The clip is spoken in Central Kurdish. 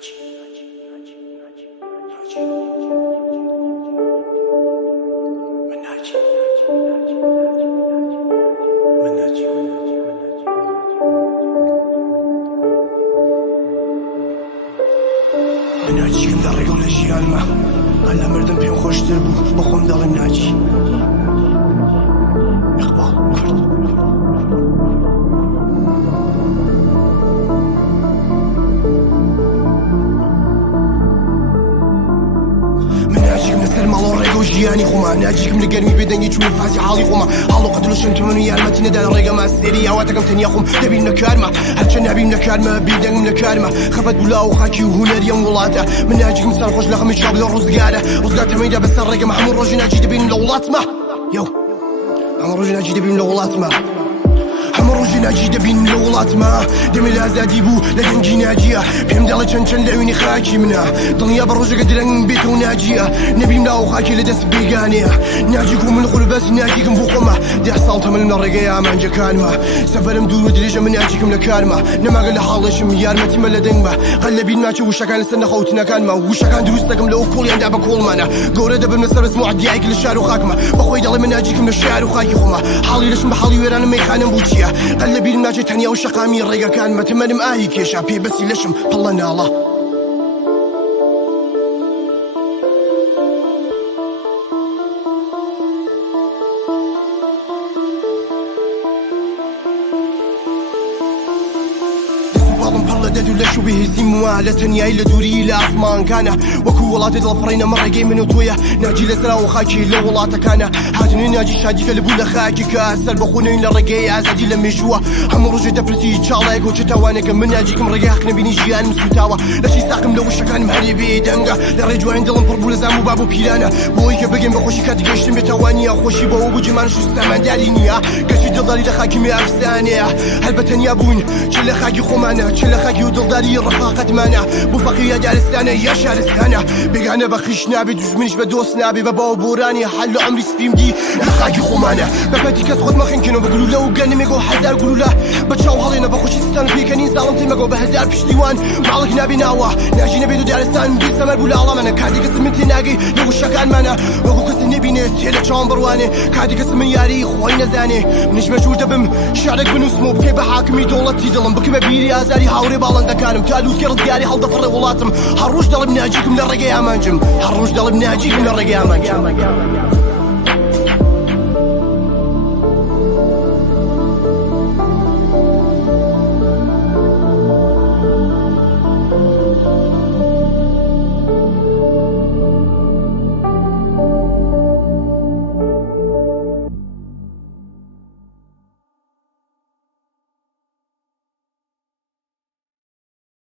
ناجي كم داري قول جيان ما قال مردم بيم خوش تربو بخون دالم ناجي إقبال كرد مالو ريغو جياني خوما ناجيكم لقرمي بدني تشوف فازي حالي خوما حالو قتلو شنتمنو يا المتي ندال الريغا ما السيريا واتقم تنيا خوم دبي نكارما هرشن نبي نكارما بيدن نكارما خفت بلا وخاكي وهنر يوم ولاتا من ناجيكم سال خوش لخم شابل الرزقاله رزقات ميدا بس الريغا محمود روجي ناجي دبين لولات ما يو انا روجي ناجي دبين لولات ما همروجي ناجي دبين لولات ما دمي لازادي بو لدنجي ناجية بهم دالي چنچن لعوني خاكي منا دنيا بروجي قدرن بيتو ناجية نبي ملاو خاكي لدس بيقانية ناجيكم من الخلباس ناجيكم فوقما دي حصالتها من الرقا يا مانجا كالما سفرم دور ودريجة من ناجيكم لكالما نما قل حالشم يارمتي ملا دنما قلبين ماتي وشا كان لسنا خوتنا كالما وشا كان دروستكم لو كل يندع بكل مانا قورة دبل من السرس معدي عيك للشار وخاكما بخوي دالي من ناجيكم للشار وخاكي خوما حالي لشم بحالي ويران ميخانم بوتيا قلبي الماجي تانيا وشقامي الرقا كان ما تمنم آهي كيشا بي بس لشم طلنا الله ددو لشو به زموا لتنيا إلا دوري إلى أثمان كان وكو ولاد الفرينا مرة جاي من وطويا ناجي لسرا وخاكي لو ولاتا كان هاتني ناجي شادي كلبو لخاكي كاسر بخونين لرقاي عزادي لمجوا هم رجي دبرتي تشالا يكو تتوانك من ناجيكم رقاقنا بيني جيان مسكوتاوا لشي ساقم لو شكان مهري بيدنقا لرجوا عند الانبربو لزامو بابو بيلانا بويك بقيم بخوشي كاتي قشتم بتوانيا خوشي بو بجمان شو السمان دارينيا كشي دلدالي لخاكي ميافسانيا هلبتن يابون شل خاكي خومانا شل خاكي ودلدالي رفاقة مانا بفقية جالستانا يا شارستانا بقانا بخيش نابي دوز منش بدوس نابي بابا وبوراني حلو عمري ستيم دي لخاكي خومانا بباتي كاس خود مخين كنو بقولو لو قاني ميقو حزار قولو له بتشاو حالينا بخوشي ستان بيكاني سالمتي ميقو بهزار بشتيوان معلق نابي ناوا ناجي نبي دو جالستان بيسمر بولا الله مانا كادي قسم منتي ناقي يغو شكان مانا وغو قسم نبي نتيلا چان برواني كادي قسم من ياري خوي نزاني منش مجور دبم شعرك بنوسمو بكي بحاكمي دولتي دلم بكي ببيري ازاري هاوري بالان كانم تالوس كرزقاري هل ضفر ولاتم هروش دلب ناجيكم للرقا يا مانجم هروش دلب ناجيكم للرقا يا مانجم